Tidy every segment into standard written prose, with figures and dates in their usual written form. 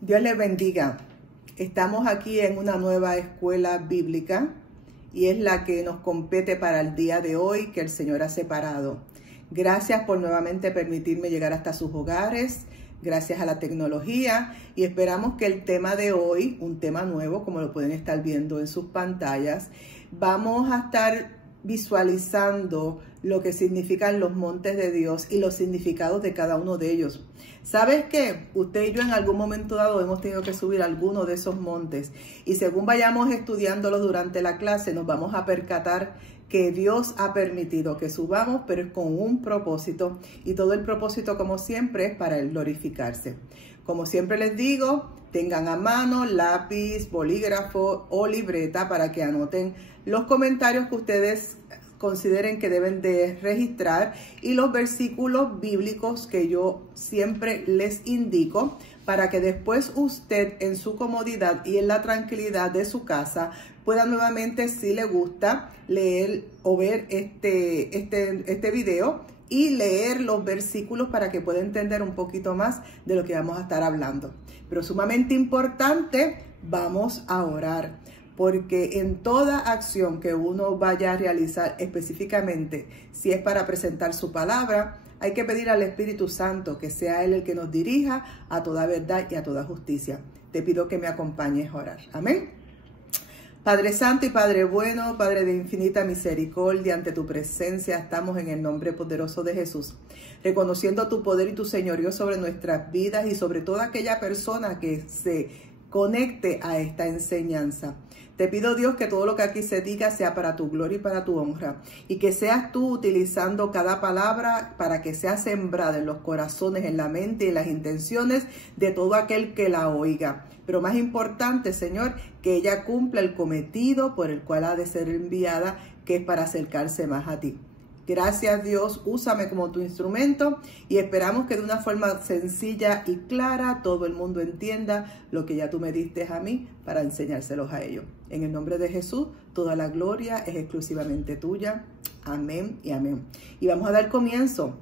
Dios les bendiga. Estamos aquí en una nueva escuela bíblica y es la que nos compete para el día de hoy que el Señor ha separado. Gracias por nuevamente permitirme llegar hasta sus hogares, gracias a la tecnología, y esperamos que el tema de hoy, un tema nuevo como lo pueden estar viendo en sus pantallas, vamos a estar visualizando lo que significan los montes de Dios y los significados de cada uno de ellos. ¿Sabes qué? Usted y yo en algún momento dado hemos tenido que subir alguno de esos montes y según vayamos estudiándolos durante la clase nos vamos a percatar que Dios ha permitido que subamos, pero es con un propósito, y todo el propósito, como siempre, es para Él glorificarse. Como siempre les digo, tengan a mano lápiz, bolígrafo o libreta para que anoten los comentarios que ustedes consideren que deben de registrar y los versículos bíblicos que yo siempre les indico para que después usted en su comodidad y en la tranquilidad de su casa pueda nuevamente, si le gusta, leer o ver este video y leer los versículos para que pueda entender un poquito más de lo que vamos a estar hablando. Pero sumamente importante, vamos a orar, porque en toda acción que uno vaya a realizar, específicamente si es para presentar su palabra, hay que pedir al Espíritu Santo que sea Él el que nos dirija a toda verdad y a toda justicia. Te pido que me acompañes a orar. Amén. Padre Santo y Padre bueno, Padre de infinita misericordia, ante tu presencia estamos en el nombre poderoso de Jesús, reconociendo tu poder y tu señorío sobre nuestras vidas y sobre toda aquella persona que se conecte a esta enseñanza. Te pido, Dios, que todo lo que aquí se diga sea para tu gloria y para tu honra, y que seas tú utilizando cada palabra para que sea sembrada en los corazones, en la mente y en las intenciones de todo aquel que la oiga. Pero más importante, Señor, que ella cumpla el cometido por el cual ha de ser enviada, que es para acercarse más a ti. Gracias, Dios, úsame como tu instrumento y esperamos que de una forma sencilla y clara todo el mundo entienda lo que ya tú me diste a mí para enseñárselos a ellos. En el nombre de Jesús, toda la gloria es exclusivamente tuya. Amén y amén. Y vamos a dar comienzo.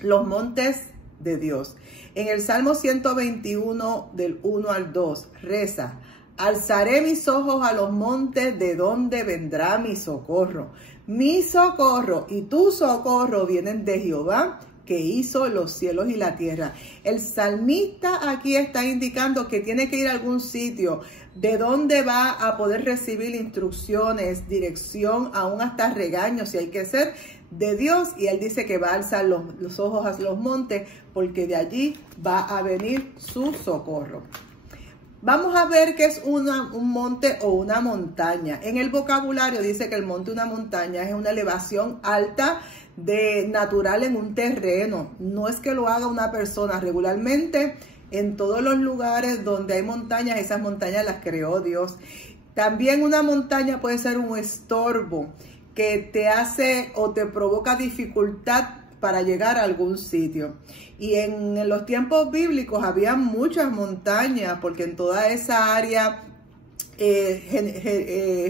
Los montes de Dios. En el Salmo 121 del 1 al 2 reza: alzaré mis ojos a los montes, ¿de dónde vendrá mi socorro? Mi socorro y tu socorro vienen de Jehová, que hizo los cielos y la tierra. El salmista aquí está indicando que tiene que ir a algún sitio de donde va a poder recibir instrucciones, dirección, aún hasta regaños si hay que ser, de Dios. Y él dice que va a alzar los ojos hacia los montes porque de allí va a venir su socorro. Vamos a ver qué es un monte o una montaña. En el vocabulario dice que el monte o una montaña es una elevación alta natural en un terreno. No es que lo haga una persona. Regularmente en todos los lugares donde hay montañas, esas montañas las creó Dios. También una montaña puede ser un estorbo que te hace o te provoca dificultad para llegar a algún sitio. Y en los tiempos bíblicos había muchas montañas, porque en toda esa área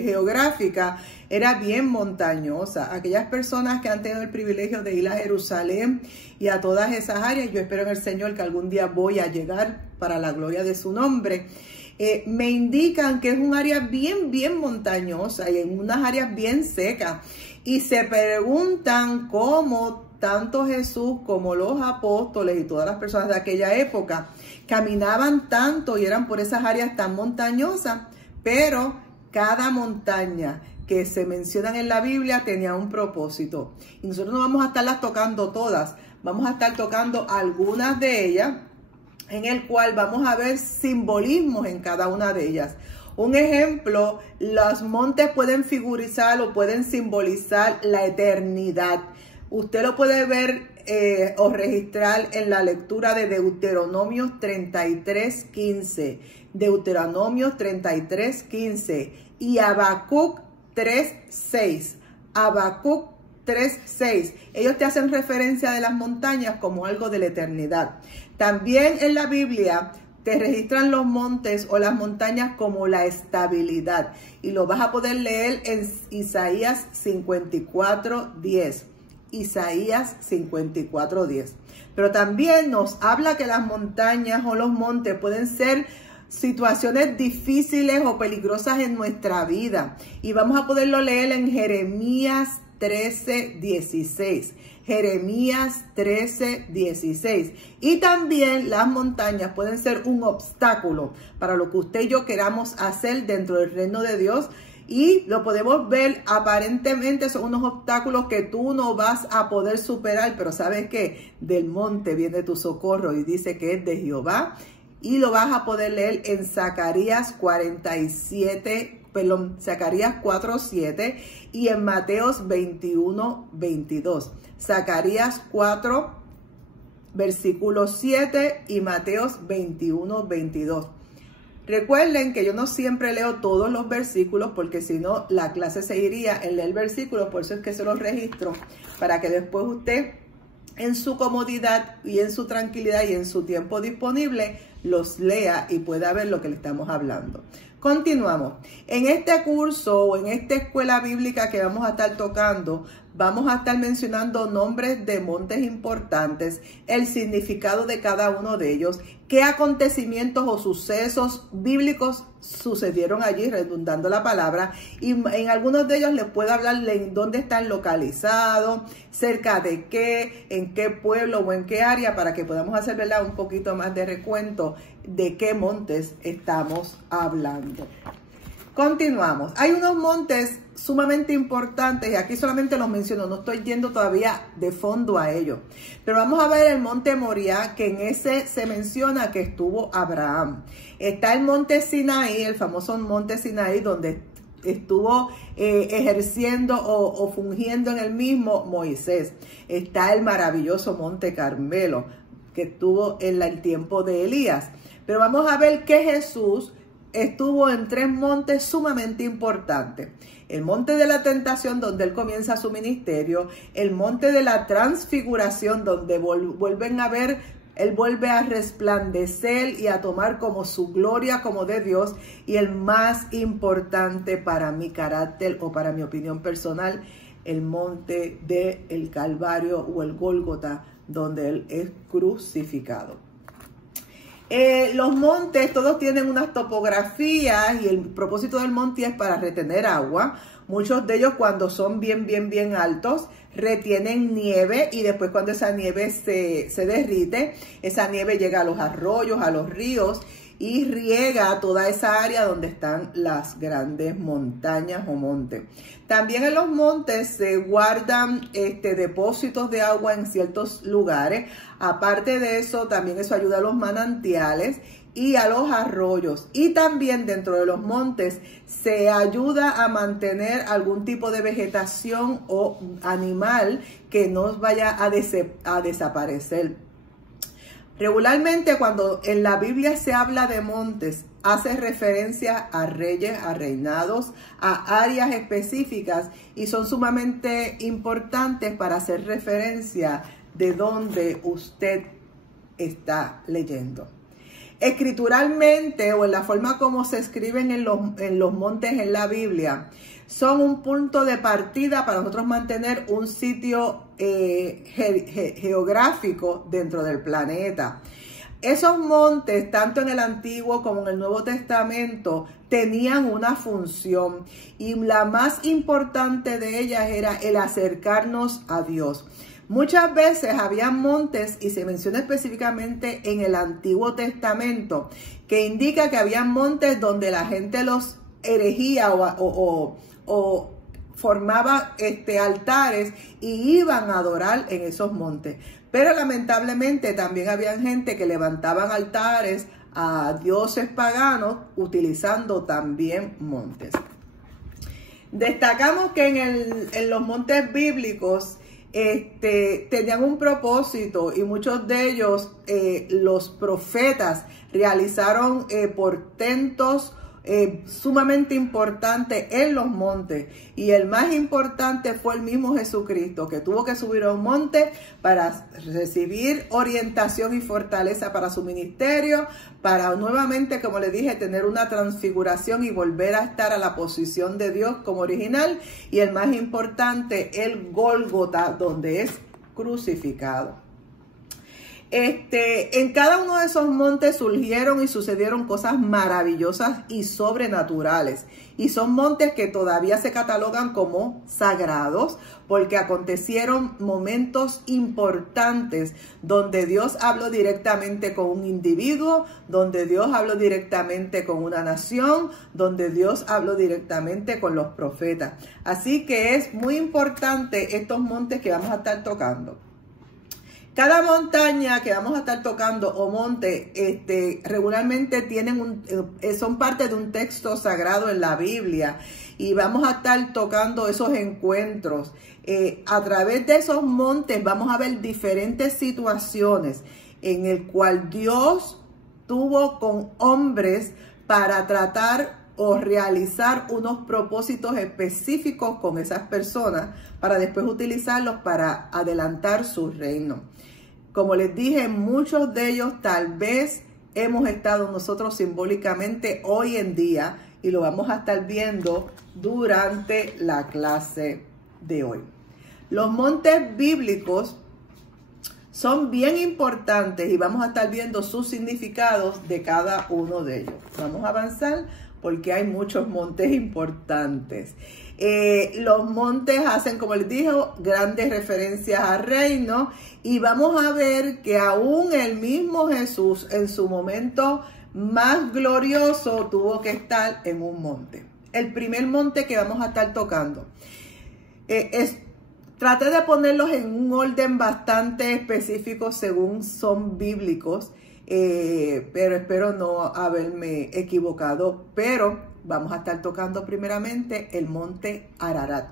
geográfica era bien montañosa. Aquellas personas que han tenido el privilegio de ir a Jerusalén y a todas esas áreas, yo espero en el Señor que algún día voy a llegar para la gloria de su nombre. Me indican que es un área bien montañosa y en unas áreas bien secas. Y se preguntan cómo tanto Jesús como los apóstoles y todas las personas de aquella época caminaban tanto y eran por esas áreas tan montañosas, pero cada montaña que se mencionan en la Biblia tenía un propósito. Y nosotros no vamos a estarlas tocando todas, vamos a estar tocando algunas de ellas, en el cual vamos a ver simbolismos en cada una de ellas. Un ejemplo, los montes pueden figurizar o pueden simbolizar la eternidad. Usted lo puede ver o registrar en la lectura de Deuteronomios 33:15, Deuteronomios 33:15 y Habacuc 3:6. Habacuc 3:6. Ellos te hacen referencia de las montañas como algo de la eternidad. También en la Biblia te registran los montes o las montañas como la estabilidad. Y lo vas a poder leer en Isaías 54:10. Isaías 54:10. Pero también nos habla que las montañas o los montes pueden ser situaciones difíciles o peligrosas en nuestra vida. Y vamos a poderlo leer en Jeremías 13:16. Jeremías 13:16. Y también las montañas pueden ser un obstáculo para lo que usted y yo queramos hacer dentro del reino de Dios. Y lo podemos ver, aparentemente son unos obstáculos que tú no vas a poder superar, pero ¿sabes qué? Del monte viene tu socorro y dice que es de Jehová. Y lo vas a poder leer en Zacarías 4:7 y en Mateos 21:22. Zacarías 4, versículo 7 y Mateos 21:22. Recuerden que yo no siempre leo todos los versículos porque si no la clase seguiría en leer versículos, por eso es que se los registro para que después usted en su comodidad y en su tranquilidad y en su tiempo disponible los lea y pueda ver lo que le estamos hablando. Continuamos. En este curso o en esta escuela bíblica que vamos a estar tocando, vamos a estar mencionando nombres de montes importantes, el significado de cada uno de ellos, qué acontecimientos o sucesos bíblicos sucedieron allí, redundando la palabra, y en algunos de ellos les puedo hablar de dónde están localizados, cerca de qué, en qué pueblo o en qué área, para que podamos hacer, ¿verdad?, un poquito más de recuento de qué montes estamos hablando. Continuamos. Hay unos montes sumamente importantes y aquí solamente los menciono, no estoy yendo todavía de fondo a ellos. Pero vamos a ver el monte Moriah, que en ese se menciona que estuvo Abraham. Está el monte Sinaí, el famoso monte Sinaí, donde estuvo ejerciendo o fungiendo en el mismo Moisés. Está el maravilloso monte Carmelo, que estuvo en el tiempo de Elías. Pero vamos a ver que Jesús estuvo en 3 montes sumamente importantes. El monte de la tentación, donde él comienza su ministerio. El monte de la transfiguración, donde vuelven a ver, él vuelve a resplandecer y a tomar como su gloria como de Dios. Y el más importante para mi carácter o para mi opinión personal, el monte del Calvario o el Gólgota, donde él es crucificado. Los montes todos tienen unas topografías y el propósito del monte es para retener agua. Muchos de ellos cuando son bien altos retienen nieve y después cuando esa nieve se derrite, esa nieve llega a los arroyos, a los ríos y riega toda esa área donde están las grandes montañas o montes. También en los montes se guardan depósitos de agua en ciertos lugares. Aparte de eso, también eso ayuda a los manantiales y a los arroyos. Y también dentro de los montes se ayuda a mantener algún tipo de vegetación o animal que no vaya a desaparecer. Regularmente cuando en la Biblia se habla de montes, hace referencia a reyes, a reinados, a áreas específicas y son sumamente importantes para hacer referencia de dónde usted está leyendo. Escrituralmente o en la forma como se escriben en los montes en la Biblia, son un punto de partida para nosotros mantener un sitio geográfico dentro del planeta. Esos montes, tanto en el Antiguo como en el Nuevo Testamento, tenían una función y la más importante de ellas era el acercarnos a Dios. Muchas veces había montes, y se menciona específicamente en el Antiguo Testamento, que indica que había montes donde la gente los erigía o formaba altares y iban a adorar en esos montes. Pero lamentablemente también había gente que levantaban altares a dioses paganos utilizando también montes. Destacamos que en los montes bíblicos tenían un propósito y muchos de ellos, los profetas, realizaron portentos sumamente importantes en los montes, y el más importante fue el mismo Jesucristo, que tuvo que subir a un monte para recibir orientación y fortaleza para su ministerio, para nuevamente, como les dije, tener una transfiguración y volver a estar a la posición de Dios como original, y el más importante, el Gólgota, donde es crucificado. En cada uno de esos montes surgieron y sucedieron cosas maravillosas y sobrenaturales. Y son montes que todavía se catalogan como sagrados, porque acontecieron momentos importantes donde Dios habló directamente con un individuo, donde Dios habló directamente con una nación, donde Dios habló directamente con los profetas. Así que es muy importante estos montes que vamos a estar tocando. Cada montaña que vamos a estar tocando o monte, regularmente tienen son parte de un texto sagrado en la Biblia, y vamos a estar tocando esos encuentros. A través de esos montes vamos a ver diferentes situaciones en el cual Dios tuvo con hombres para tratar o realizar unos propósitos específicos con esas personas, para después utilizarlos para adelantar su reino. Como les dije, muchos de ellos tal vez hemos estado nosotros simbólicamente hoy en día, y lo vamos a estar viendo durante la clase de hoy. Los montes bíblicos son bien importantes y vamos a estar viendo sus significados de cada uno de ellos. Vamos a avanzar porque hay muchos montes importantes. Los montes hacen, como les dije, grandes referencias al reino, y vamos a ver que aún el mismo Jesús en su momento más glorioso tuvo que estar en un monte. El primer monte que vamos a estar tocando traté de ponerlos en un orden bastante específico según son bíblicos, pero espero no haberme equivocado. Pero vamos a estar tocando primeramente el monte Ararat.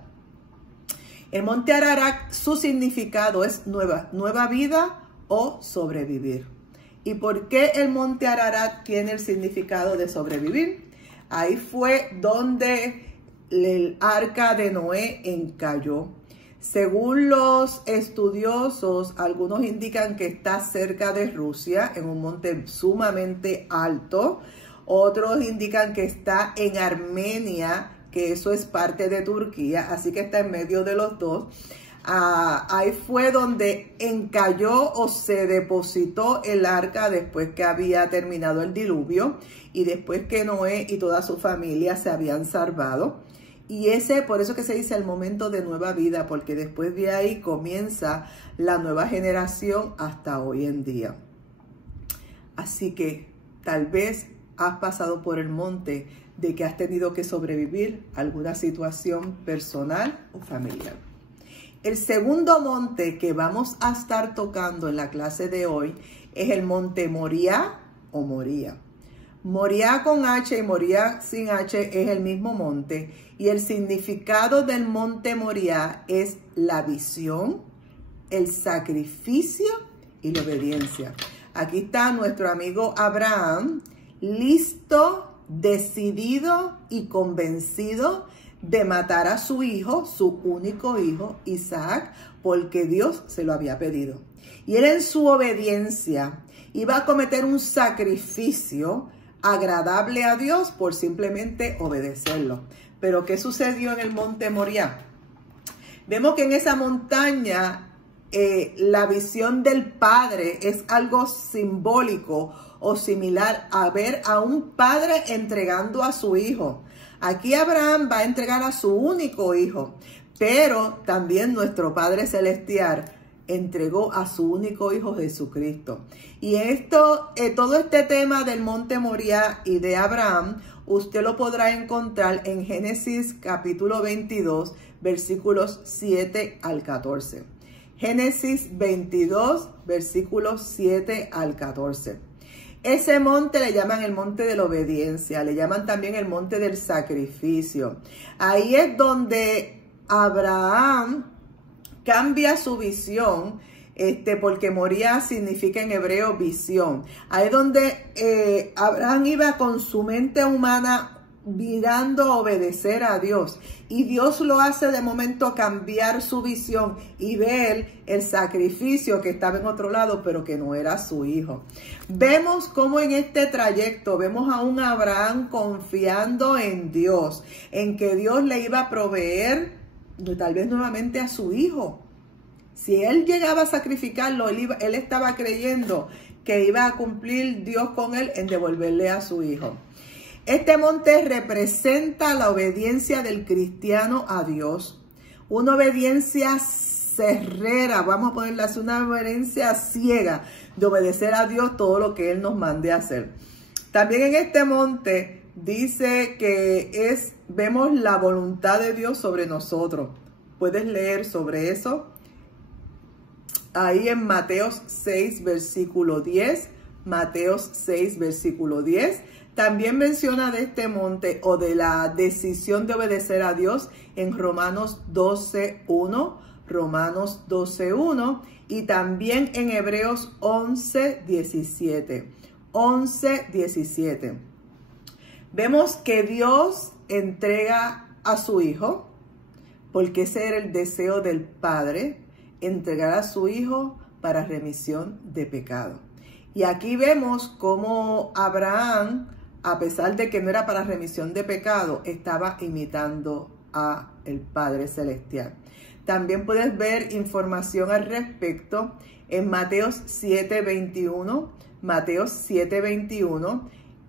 El monte Ararat, su significado es nueva vida o sobrevivir. ¿Y por qué el monte Ararat tiene el significado de sobrevivir? Ahí fue donde el arca de Noé encalló. Según los estudiosos, algunos indican que está cerca de Rusia, en un monte sumamente alto. Otros indican que está en Armenia, que eso es parte de Turquía, así que está en medio de los dos. Ahí fue donde encalló o se depositó el arca después que había terminado el diluvio y después que Noé y toda su familia se habían salvado. Y por eso que se dice el momento de nueva vida, porque después de ahí comienza la nueva generación hasta hoy en día. Así que tal vez has pasado por el monte de que has tenido que sobrevivir a alguna situación personal o familiar. El segundo monte que vamos a estar tocando en la clase de hoy es el monte Moriah o Moría. Moriah con H y Moriah sin H es el mismo monte, y el significado del monte Moriah es la visión, el sacrificio y la obediencia. Aquí está nuestro amigo Abraham, listo, decidido y convencido de matar a su hijo, su único hijo, Isaac, porque Dios se lo había pedido. Y él en su obediencia iba a cometer un sacrificio agradable a Dios por simplemente obedecerlo. Pero ¿qué sucedió en el monte Moriah? Vemos que en esa montaña la visión del Padre es algo simbólico o similar a ver a un padre entregando a su hijo. Aquí Abraham va a entregar a su único hijo, pero también nuestro Padre Celestial entregó a su único hijo Jesucristo. Y todo este tema del monte Moriah y de Abraham, usted lo podrá encontrar en Génesis capítulo 22, versículos 7 al 14. Génesis 22, versículos 7 al 14. Ese monte le llaman el monte de la obediencia, le llaman también el monte del sacrificio. Ahí es donde Abraham cambia su visión, porque Moriah significa en hebreo visión. Ahí es donde Abraham iba con su mente humana mirando a obedecer a Dios. Y Dios lo hace de momento cambiar su visión y ver el sacrificio que estaba en otro lado, pero que no era su hijo. Vemos cómo en este trayecto vemos a un Abraham confiando en Dios, en que Dios le iba a proveer tal vez nuevamente a su hijo. Si él llegaba a sacrificarlo, él estaba creyendo que iba a cumplir Dios con él en devolverle a su hijo. Este monte representa la obediencia del cristiano a Dios, una obediencia cerrera, vamos a ponerla así, una obediencia ciega de obedecer a Dios todo lo que Él nos mande a hacer. También en este monte dice que vemos la voluntad de Dios sobre nosotros. ¿Puedes leer sobre eso? Ahí en Mateos 6, versículo 10, Mateos 6, versículo 10. También menciona de este monte o de la decisión de obedecer a Dios en Romanos 12:1, Romanos 12:1 y también en Hebreos 11:17, 11:17. Vemos que Dios entrega a su Hijo, porque ese era el deseo del Padre, entregar a su Hijo para remisión de pecado. Y aquí vemos cómo Abraham, a pesar de que no era para remisión de pecado, estaba imitando a el Padre Celestial. También puedes ver información al respecto en Mateos 7:21, Mateos 7:21,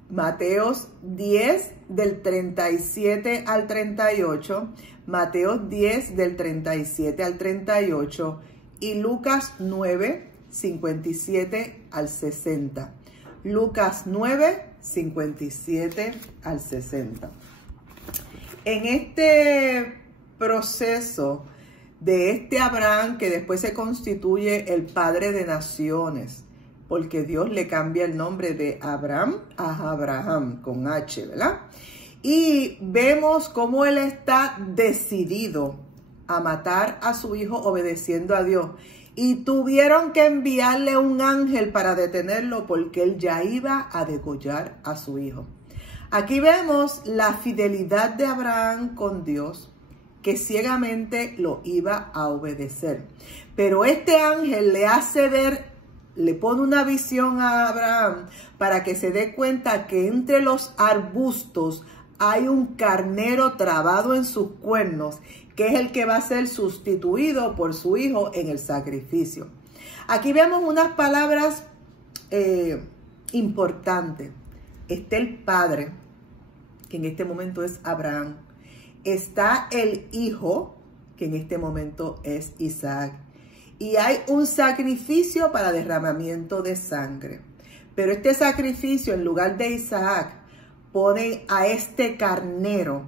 Mateos 10 del 37 al 38, Mateos 10 del 37 al 38 y Lucas 9, 57 al 60. Lucas 9, 57 al 60. En este proceso de este Abraham, que después se constituye el padre de naciones, porque Dios le cambia el nombre de Abraham a Abraham, con H, ¿verdad? Y vemos cómo él está decidido a matar a su hijo obedeciendo a Dios. Y tuvieron que enviarle un ángel para detenerlo porque él ya iba a degollar a su hijo. Aquí vemos la fidelidad de Abraham con Dios, que ciegamente lo iba a obedecer. Pero este ángel le hace ver, le pone una visión a Abraham para que se dé cuenta que entre los arbustos hay un carnero trabado en sus cuernos, que es el que va a ser sustituido por su hijo en el sacrificio. Aquí vemos unas palabras importantes. Está el padre, que en este momento es Abraham. Está el hijo, que en este momento es Isaac. Y hay un sacrificio para derramamiento de sangre. Pero este sacrificio, en lugar de Isaac, ponen a este carnero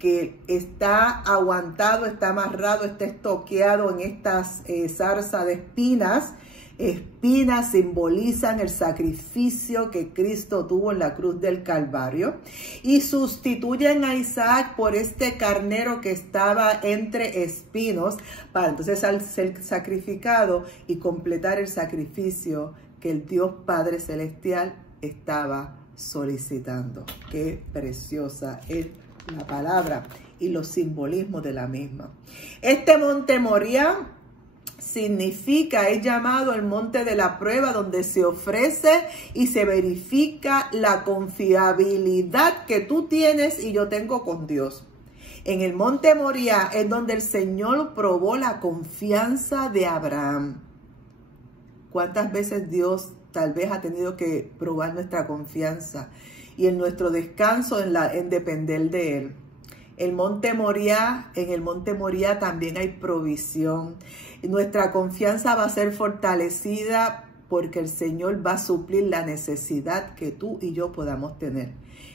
que está aguantado, está amarrado, está estoqueado en estas zarza de espinas. Espinas simbolizan el sacrificio que Cristo tuvo en la cruz del Calvario. Y sustituyen a Isaac por este carnero que estaba entre espinos, para entonces ser sacrificado y completar el sacrificio que el Dios Padre Celestial estaba solicitando. Qué preciosa es la palabra y los simbolismos de la misma. Este monte Moriah significa, es llamado el monte de la prueba, donde se ofrece y se verifica la confiabilidad que tú tienes y yo tengo con Dios. En el monte Moriah es donde el Señor probó la confianza de Abraham. ¿Cuántas veces Dios tal vez ha tenido que probar nuestra confianza y en nuestro descanso en depender de Él? El monte Moriah, en el monte Moriah también hay provisión. Nuestra confianza va a ser fortalecida porque el Señor va a suplir la necesidad que tú y yo podamos tener.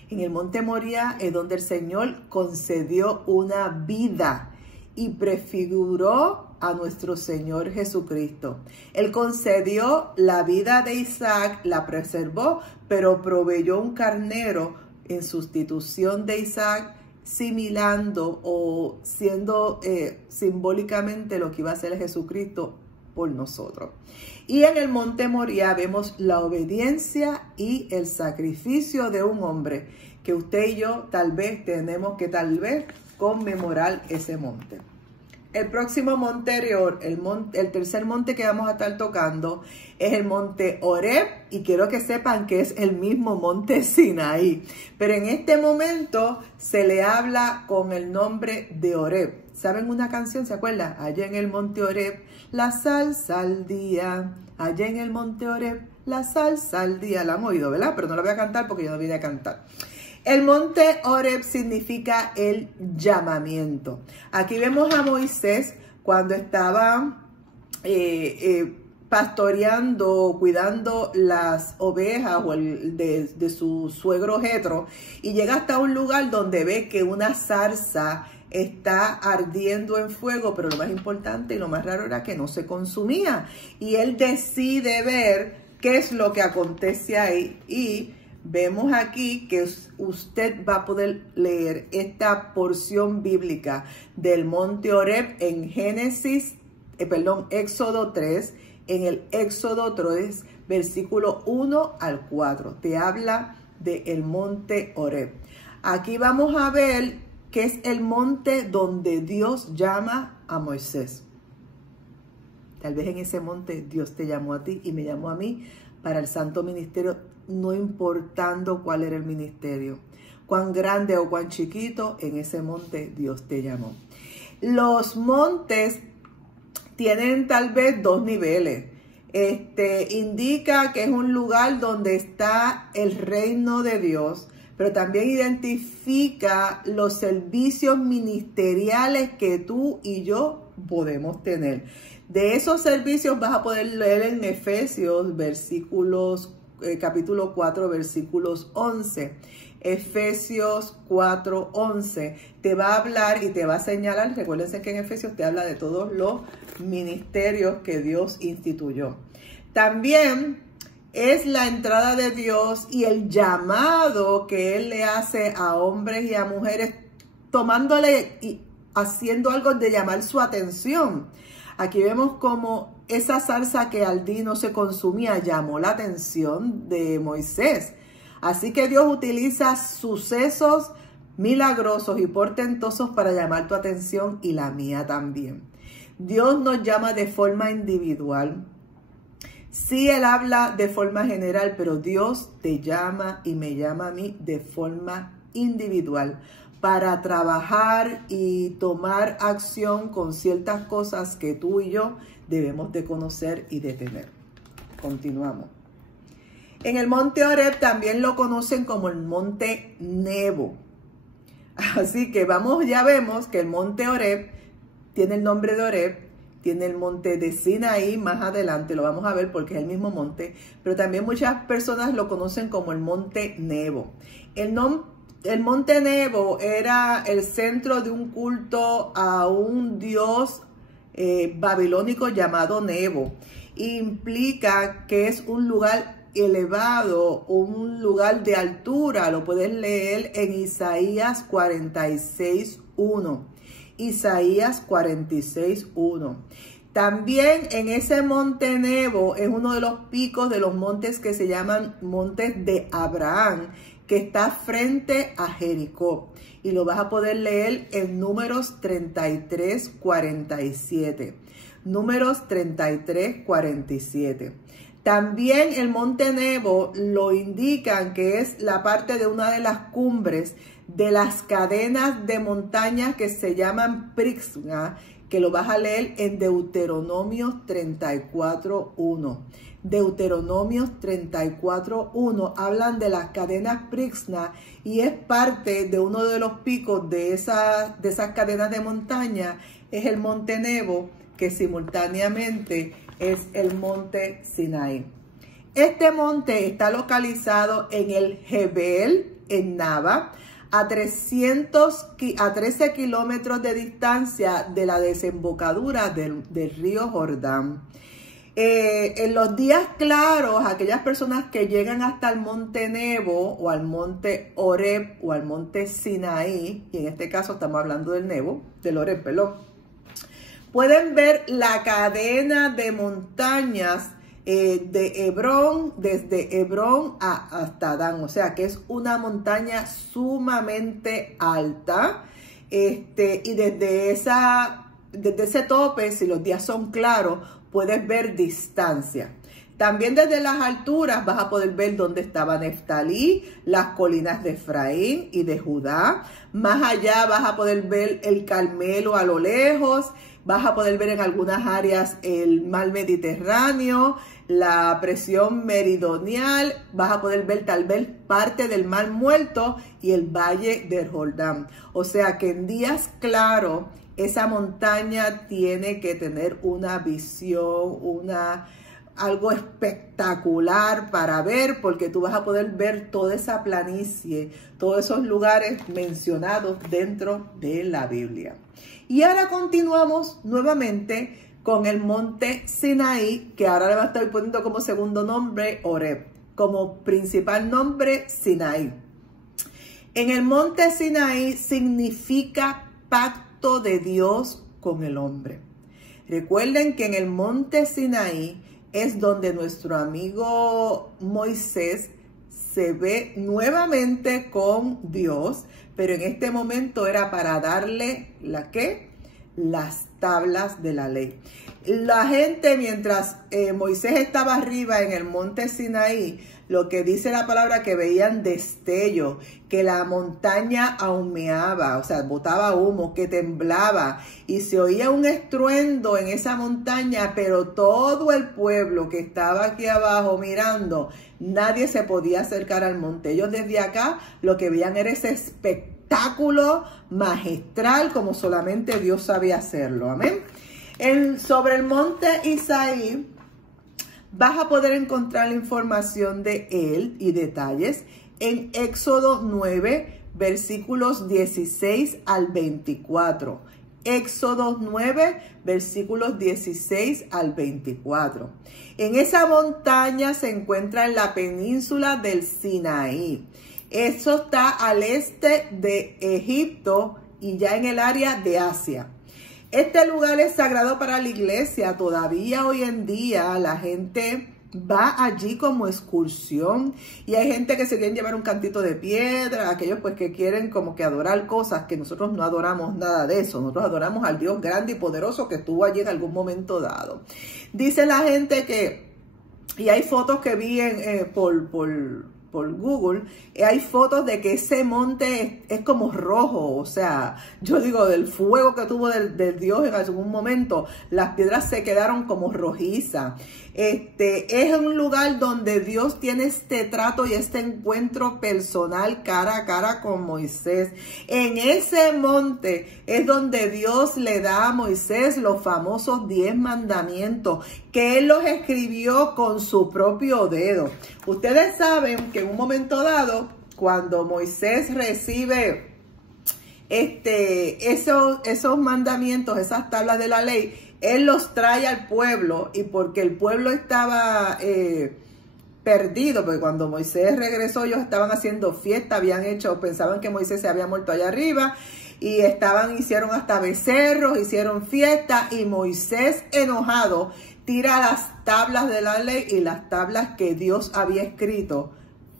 En el monte Moriah es donde el Señor concedió una vida y prefiguró a nuestro Señor Jesucristo. Él concedió la vida de Isaac, la preservó, pero proveyó un carnero en sustitución de Isaac, similando o siendo simbólicamente lo que iba a ser Jesucristo por nosotros. Y en el monte Moriah vemos la obediencia y el sacrificio de un hombre que usted y yo tal vez tenemos que conmemorar ese monte. El próximo monte, el tercer monte que vamos a estar tocando es el monte Horeb, y quiero que sepan que es el mismo monte Sinaí, pero en este momento se le habla con el nombre de Horeb. ¿Saben una canción? ¿Se acuerdan? Allá en el monte Horeb, la salsa al día. Allá en el monte Horeb, la salsa al día. La han oído, ¿verdad? Pero no la voy a cantar porque yo no vine a cantar. El monte Horeb significa el llamamiento. Aquí vemos a Moisés cuando estaba pastoreando, cuidando las ovejas o de su suegro Jetro, y llega hasta un lugar donde ve que una zarza está ardiendo en fuego, pero lo más importante y lo más raro era que no se consumía. Y él decide ver qué es lo que acontece ahí, y vemos aquí que usted va a poder leer esta porción bíblica del monte Horeb en Éxodo 3, en el Éxodo 3, versículo 1 al 4. Te habla del monte Horeb. Aquí vamos a ver que es el monte donde Dios llama a Moisés. Tal vez en ese monte Dios te llamó a ti y me llamó a mí para el santo ministerio, no importando cuál era el ministerio, cuán grande o cuán chiquito, en ese monte Dios te llamó. Los montes tienen tal vez dos niveles. Indica que es un lugar donde está el reino de Dios, pero también identifica los servicios ministeriales que tú y yo podemos tener. De esos servicios vas a poder leer en Efesios capítulo 4, versículos 11. Efesios 4, 11. Te va a hablar y te va a señalar. Recuérdense que en Efesios te habla de todos los ministerios que Dios instituyó. También es la entrada de Dios y el llamado que Él le hace a hombres y a mujeres, tomándole y haciendo algo de llamar su atención. Aquí vemos como esa zarza que al día no se consumía llamó la atención de Moisés. Así que Dios utiliza sucesos milagrosos y portentosos para llamar tu atención, y la mía también. Dios nos llama de forma individual. Sí, Él habla de forma general, pero Dios te llama y me llama a mí de forma individual para trabajar y tomar acción con ciertas cosas que tú y yo debemos de conocer y de tener. Continuamos. En el monte Horeb también lo conocen como el monte Nebo. Así que ya vemos que el monte Horeb tiene el nombre de Horeb, tiene el monte de Sinaí más adelante, lo vamos a ver porque es el mismo monte, pero también muchas personas lo conocen como el monte Nebo. El monte Nebo era el centro de un culto a un dios babilónico llamado Nebo. Implica que es un lugar elevado, un lugar de altura. Lo puedes leer en Isaías 46:1. Isaías 46:1. También en ese monte Nebo es uno de los picos de los montes que se llaman montes de Abraham, que está frente a Jericó. Y lo vas a poder leer en Números 33:47. Números 33:47. También el monte Nebo lo indican que es la parte de una de las cumbres de las cadenas de montañas que se llaman Pisga, que lo vas a leer en Deuteronomios 34:1. Deuteronomios 34:1 hablan de las cadenas Pisga y es parte de uno de los picos de esas cadenas de montaña, es el monte Nebo, que simultáneamente es el monte Sinaí. Este monte está localizado en el Jebel, en Nava, a 13 kilómetros de distancia de la desembocadura del río Jordán. En los días claros, aquellas personas que llegan hasta el monte Nebo o al monte Horeb o al monte Sinaí, y en este caso estamos hablando del Nebo, del Horeb, perdón, pueden ver la cadena de montañas de Hebrón, desde Hebrón hasta Dan, o sea que es una montaña sumamente alta, y desde ese tope, si los días son claros, puedes ver distancia. También desde las alturas vas a poder ver dónde estaba Neftalí, las colinas de Efraín y de Judá. Más allá vas a poder ver el Carmelo a lo lejos, vas a poder ver en algunas áreas el mar Mediterráneo, la presión meridional, vas a poder ver tal vez parte del mar Muerto y el valle del Jordán. O sea que en días claros esa montaña tiene que tener una visión, algo espectacular para ver, porque tú vas a poder ver toda esa planicie, todos esos lugares mencionados dentro de la Biblia. Y ahora continuamos nuevamente con el monte Sinaí, que ahora le va a estar poniendo como segundo nombre Horeb, como principal nombre Sinaí. En el monte Sinaí significa pacto de Dios con el hombre. Recuerden que en el monte Sinaí es donde nuestro amigo Moisés se ve nuevamente con Dios, pero en este momento era para darle las tablas de la ley. La gente, mientras Moisés estaba arriba en el monte Sinaí, lo que dice la palabra, que veían destello, que la montaña humeaba, o sea, botaba humo, que temblaba, y se oía un estruendo en esa montaña, pero todo el pueblo que estaba aquí abajo mirando, nadie se podía acercar al monte. Ellos desde acá lo que veían era ese espectáculo magistral, como solamente Dios sabía hacerlo. Amén. Sobre el monte Isaí vas a poder encontrar la información de él y detalles en Éxodo 9, versículos 16 al 24. Éxodo 9, versículos 16 al 24. En esa montaña se encuentra en la península del Sinaí. Eso está al este de Egipto y ya en el área de Asia. Este lugar es sagrado para la iglesia. Todavía hoy en día la gente va allí como excursión, y hay gente que se quieren llevar un cantito de piedra, aquellos pues que quieren como que adorar cosas que nosotros no adoramos nada de eso. Nosotros adoramos al Dios grande y poderoso que estuvo allí en algún momento dado. Dice la gente que, y hay fotos que vi por Google, hay fotos de que ese monte es como rojo, o sea, yo digo, del fuego que tuvo del Dios en algún momento, las piedras se quedaron como rojizas. Es un lugar donde Dios tiene este trato y este encuentro personal cara a cara con Moisés. En ese monte es donde Dios le da a Moisés los famosos 10 mandamientos, que él los escribió con su propio dedo. Ustedes saben que en un momento dado, cuando Moisés recibe esos mandamientos, esas tablas de la ley, él los trae al pueblo, y porque el pueblo estaba perdido, porque cuando Moisés regresó ellos estaban haciendo fiesta, pensaban que Moisés se había muerto allá arriba, y hicieron hasta becerros, hicieron fiesta, y Moisés, enojado, tira las tablas de la ley, y las tablas que Dios había escrito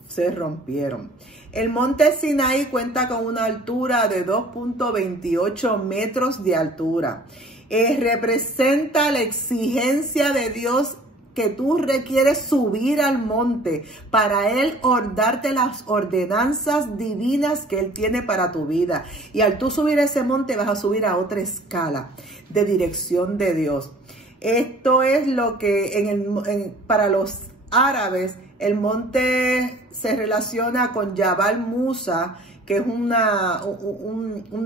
se rompieron. El monte Sinaí cuenta con una altura de 2.28 metros de altura. Representa la exigencia de Dios que tú requieres subir al monte para Él darte las ordenanzas divinas que Él tiene para tu vida. Y al tú subir ese monte vas a subir a otra escala de dirección de Dios. Esto es lo que para los árabes el monte se relaciona con Jabal Musa, que es un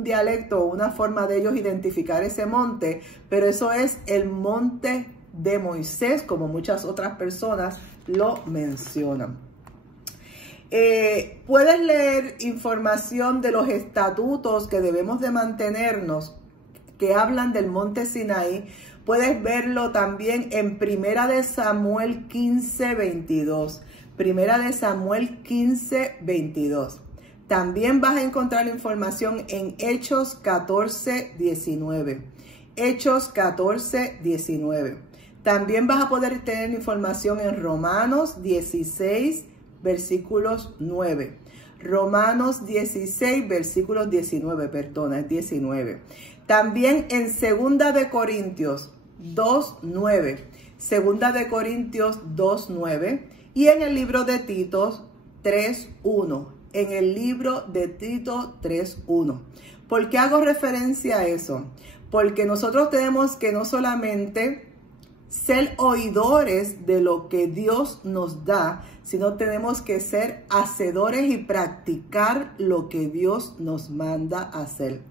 dialecto, una forma de ellos identificar ese monte, pero eso es el monte de Moisés, como muchas otras personas lo mencionan. Puedes leer información de los estatutos que debemos de mantenernos, que hablan del monte Sinaí. Puedes verlo también en Primera de Samuel 15, 22. Primera de Samuel 15, 22. También vas a encontrar información en Hechos 14, 19. Hechos 14, 19. También vas a poder tener información en Romanos 16, versículos 9. Romanos 16, versículos 19, perdona, es 19. También en 2 de Corintios 2, 9. 2 de Corintios 2, 9. Y en el libro de Tito 3, 1. En el libro de Tito 3, 1. ¿Por qué hago referencia a eso? Porque nosotros tenemos que no solamente ser oidores de lo que Dios nos da, sino tenemos que ser hacedores y practicar lo que Dios nos manda hacer.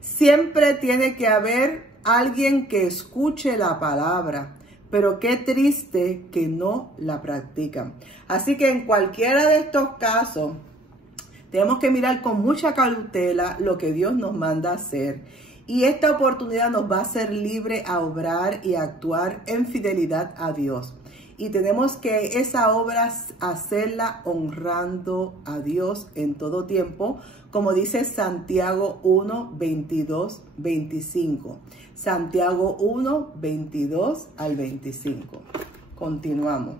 Siempre tiene que haber alguien que escuche la palabra, pero qué triste que no la practican. Así que en cualquiera de estos casos, tenemos que mirar con mucha cautela lo que Dios nos manda hacer. Y esta oportunidad nos va a hacer libre a obrar y a actuar en fidelidad a Dios. Y tenemos que esa obra hacerla honrando a Dios en todo tiempo, como dice Santiago 1, 22, 25. Santiago 1, 22 al 25. Continuamos.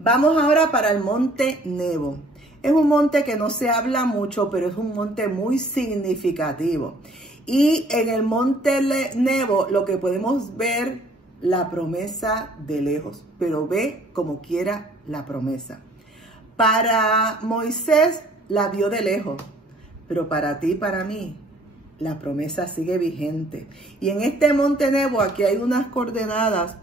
Vamos ahora para el monte Nebo. Es un monte que no se habla mucho, pero es un monte muy significativo. Y en el monte Nebo lo que podemos ver, la promesa de lejos, pero ve como quiera la promesa. Para Moisés la vio de lejos, pero para ti y para mí la promesa sigue vigente. Y en este monte Nebo aquí hay unas coordenadas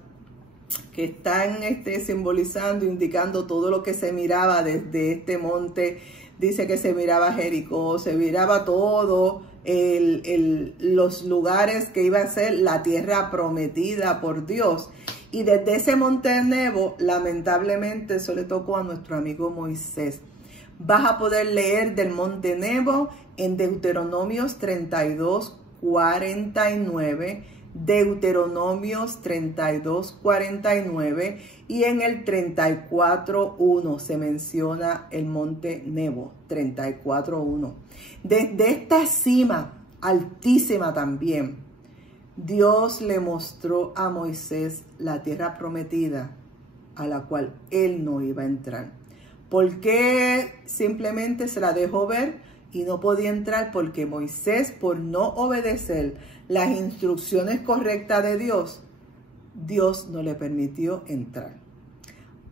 que están simbolizando, indicando todo lo que se miraba desde este monte. Dice que se miraba Jericó, se miraba todo los lugares que iba a ser la tierra prometida por Dios. Y desde ese monte Nebo, lamentablemente, eso le tocó a nuestro amigo Moisés. Vas a poder leer del monte Nebo en Deuteronomios 32, 49, Deuteronomios 32, 49 y en el 34, 1 se menciona el monte Nebo, 34, 1. Desde esta cima altísima también, Dios le mostró a Moisés la tierra prometida a la cual él no iba a entrar. ¿Por qué simplemente se la dejó ver y no podía entrar? Porque Moisés, por no obedecer las instrucciones correctas de Dios, Dios no le permitió entrar.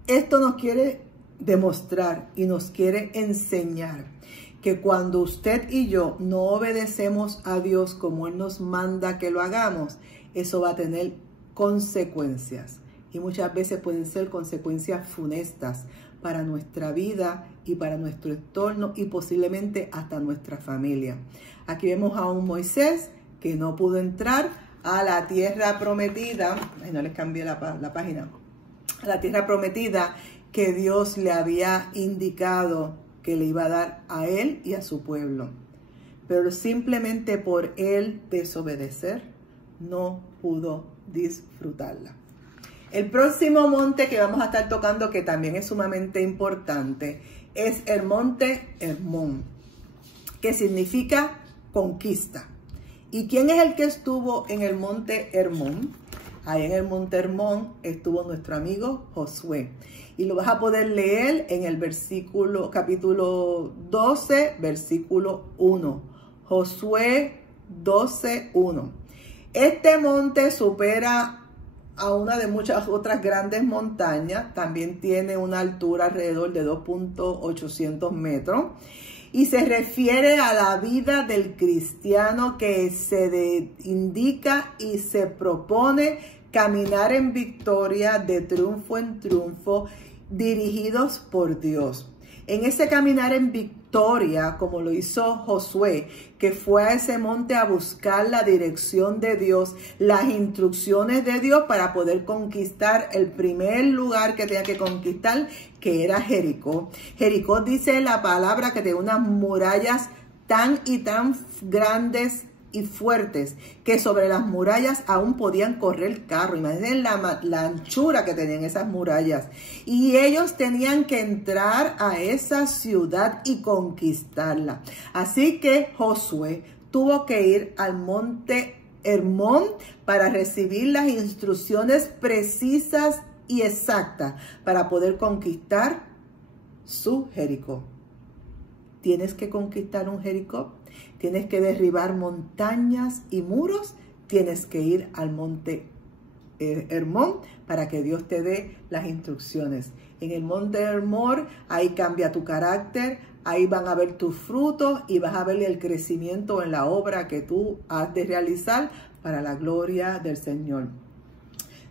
Esto nos quiere demostrar y nos quiere enseñar que cuando usted y yo no obedecemos a Dios como Él nos manda que lo hagamos, eso va a tener consecuencias. Y muchas veces pueden ser consecuencias funestas para nuestra vida y para nuestro entorno y posiblemente hasta nuestra familia. Aquí vemos a un Moisés que no pudo entrar a la tierra prometida. Ay, no les cambié la página. A la tierra prometida que Dios le había indicado que le iba a dar a él y a su pueblo. Pero simplemente por él desobedecer, no pudo disfrutarla. El próximo monte que vamos a estar tocando, que también es sumamente importante, es el monte Hermón, que significa conquista. ¿Y quién es el que estuvo en el monte Hermón? Ahí en el monte Hermón estuvo nuestro amigo Josué. Y lo vas a poder leer en el capítulo 12, versículo 1. Josué 12, 1. Este monte supera a una de muchas otras grandes montañas. También tiene una altura alrededor de 2.800 metros. Y se refiere a la vida del cristiano que se indica y se propone caminar en victoria, de triunfo en triunfo, dirigidos por Dios. En ese caminar en victoria, como lo hizo Josué, que fue a ese monte a buscar la dirección de Dios, las instrucciones de Dios para poder conquistar el primer lugar que tenía que conquistar, que era Jericó. Jericó dice la palabra que tenía unas murallas tan y tan grandes y fuertes que sobre las murallas aún podían correr carros. Imaginen la anchura que tenían esas murallas. Y ellos tenían que entrar a esa ciudad y conquistarla. Así que Josué tuvo que ir al monte Hermón para recibir las instrucciones precisas y exactas para poder conquistar su Jericó. Tienes que conquistar un Jericó, tienes que derribar montañas y muros, tienes que ir al monte Hermón para que Dios te dé las instrucciones. En el monte Hermón, ahí cambia tu carácter, ahí van a ver tus frutos y vas a ver el crecimiento en la obra que tú has de realizar para la gloria del Señor.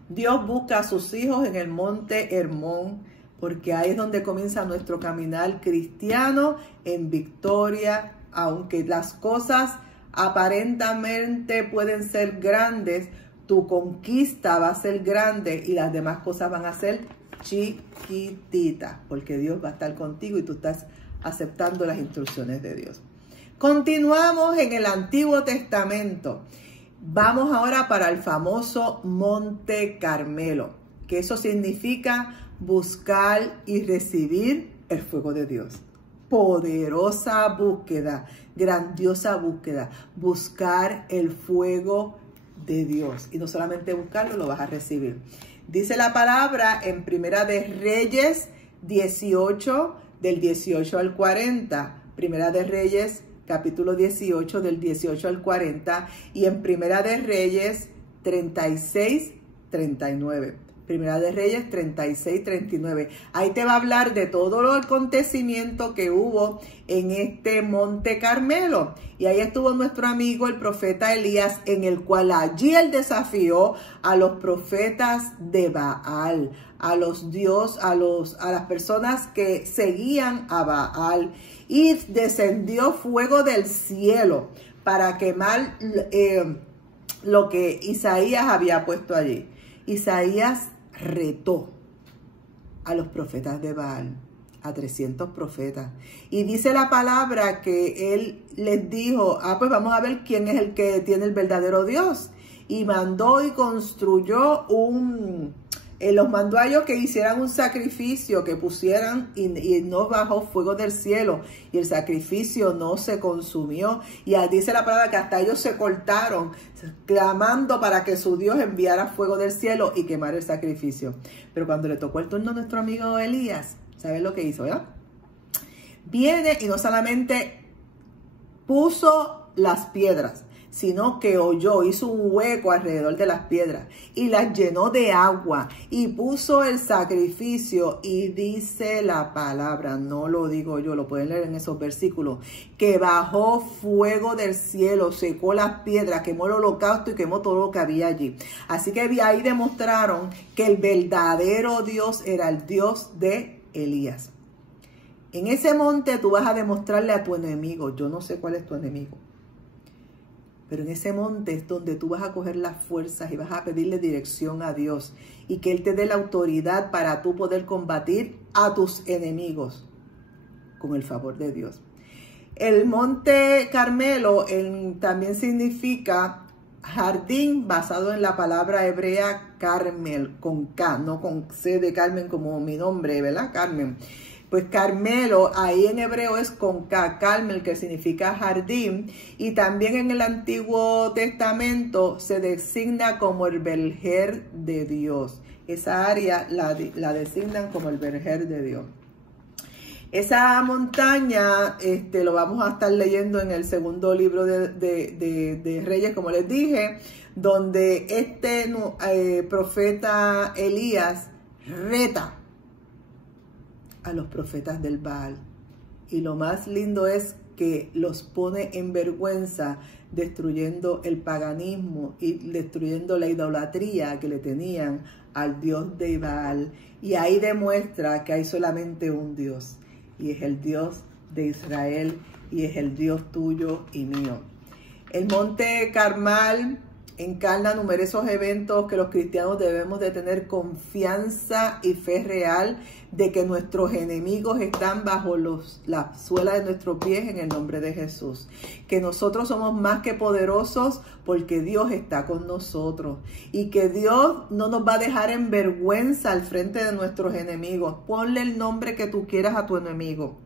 Dios busca a sus hijos en el monte Hermón, porque ahí es donde comienza nuestro caminar cristiano en victoria, aunque las cosas aparentemente pueden ser grandes, tu conquista va a ser grande y las demás cosas van a ser chiquititas, porque Dios va a estar contigo y tú estás aceptando las instrucciones de Dios. Continuamos en el Antiguo Testamento. Vamos ahora para el famoso Monte Carmelo, que eso significa buscar y recibir el fuego de Dios. Poderosa búsqueda, grandiosa búsqueda, buscar el fuego de Dios. Y no solamente buscarlo, lo vas a recibir. Dice la palabra en Primera de Reyes 18, del 18 al 40. Primera de Reyes, capítulo 18, del 18 al 40. Y en Primera de Reyes 36, 39. Primera de Reyes 36, 39. Ahí te va a hablar de todo el acontecimiento que hubo en este Monte Carmelo. Y ahí estuvo nuestro amigo el profeta Elías, en el cual allí él desafió a los profetas de Baal, a las personas que seguían a Baal. Y descendió fuego del cielo para quemar lo que Isaías había puesto allí. Isaías retó a los profetas de Baal, a 300 profetas. Y dice la palabra que él les dijo, pues vamos a ver quién es el que tiene el verdadero Dios. Y mandó y construyó los mandó a ellos que hicieran un sacrificio, que pusieran y no bajó fuego del cielo. Y el sacrificio no se consumió. Y dice la palabra que hasta ellos se cortaron, clamando para que su Dios enviara fuego del cielo y quemara el sacrificio. Pero cuando le tocó el turno a nuestro amigo Elías, ¿sabes lo que hizo, verdad? Viene y no solamente puso las piedras, sino que hizo un hueco alrededor de las piedras y las llenó de agua y puso el sacrificio. Y dice la palabra, no lo digo yo, lo pueden leer en esos versículos, que bajó fuego del cielo, secó las piedras, quemó el holocausto y quemó todo lo que había allí. Así que ahí demostraron que el verdadero Dios era el Dios de Elías. En ese monte tú vas a demostrarle a tu enemigo, yo no sé cuál es tu enemigo, pero en ese monte es donde tú vas a coger las fuerzas y vas a pedirle dirección a Dios y que Él te dé la autoridad para tú poder combatir a tus enemigos con el favor de Dios. El Monte Carmelo también significa jardín, basado en la palabra hebrea Carmel, con K, no con C de Carmen como mi nombre, ¿verdad? Carmen. Pues Carmelo, ahí en hebreo es con K, Carmel, que significa jardín. Y también en el Antiguo Testamento se designa como el verger de Dios. Esa área la designan como el verger de Dios. Esa montaña lo vamos a estar leyendo en el segundo libro de Reyes, como les dije, donde este profeta Elías reta a los profetas del Baal. Y lo más lindo es que los pone en vergüenza, destruyendo el paganismo y destruyendo la idolatría que le tenían al Dios de Baal. Y ahí demuestra que hay solamente un Dios, y es el Dios de Israel, y es el Dios tuyo y mío. El Monte Carmel encarna numerosos eventos que los cristianos debemos de tener confianza y fe real de que nuestros enemigos están bajo la suela de nuestros pies en el nombre de Jesús. Que nosotros somos más que poderosos porque Dios está con nosotros. Y que Dios no nos va a dejar en vergüenza al frente de nuestros enemigos. Ponle el nombre que tú quieras a tu enemigo.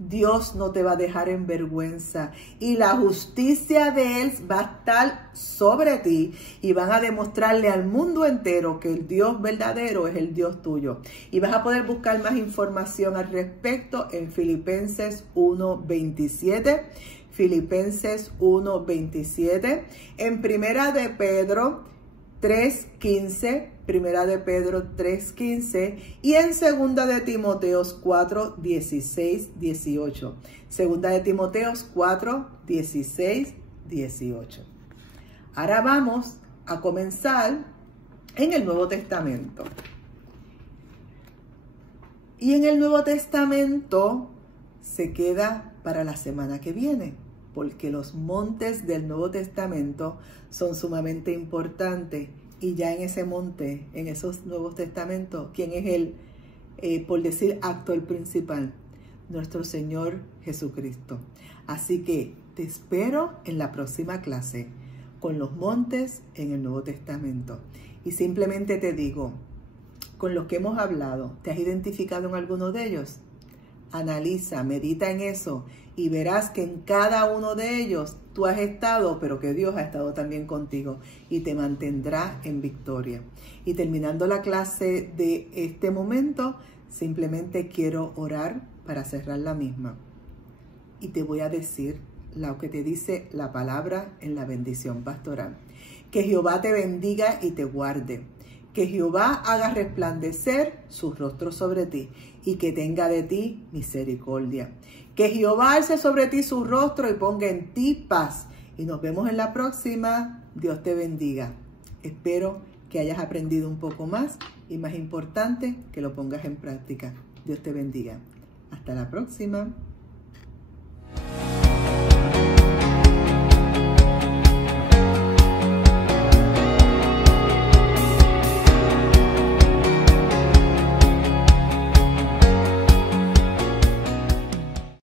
Dios no te va a dejar en vergüenza y la justicia de Él va a estar sobre ti y van a demostrarle al mundo entero que el Dios verdadero es el Dios tuyo. Y vas a poder buscar más información al respecto en Filipenses 1:27, Filipenses 1:27, en Primera de Pedro 3:15, Primera de Pedro 3:15 y en Segunda de Timoteos 4:16, 18. Segunda de Timoteos 4:16, 18. Ahora vamos a comenzar en el Nuevo Testamento. Y en el Nuevo Testamento se queda para la semana que viene, porque los montes del Nuevo Testamento son sumamente importantes. Y ya en ese monte, en esos Nuevos Testamentos, ¿quién es el, por decir, actor principal? Nuestro Señor Jesucristo. Así que te espero en la próxima clase con los montes en el Nuevo Testamento. Y simplemente te digo, con los que hemos hablado, ¿te has identificado en alguno de ellos? Analiza, medita en eso y verás que en cada uno de ellos tú has estado, pero que Dios ha estado también contigo y te mantendrá en victoria. Y terminando la clase de este momento, simplemente quiero orar para cerrar la misma. Y te voy a decir lo que te dice la palabra en la bendición pastoral. Que Jehová te bendiga y te guarde. Que Jehová haga resplandecer su rostro sobre ti y que tenga de ti misericordia. Que Jehová alce sobre ti su rostro y ponga en ti paz. Y nos vemos en la próxima. Dios te bendiga. Espero que hayas aprendido un poco más y más importante, que lo pongas en práctica. Dios te bendiga. Hasta la próxima.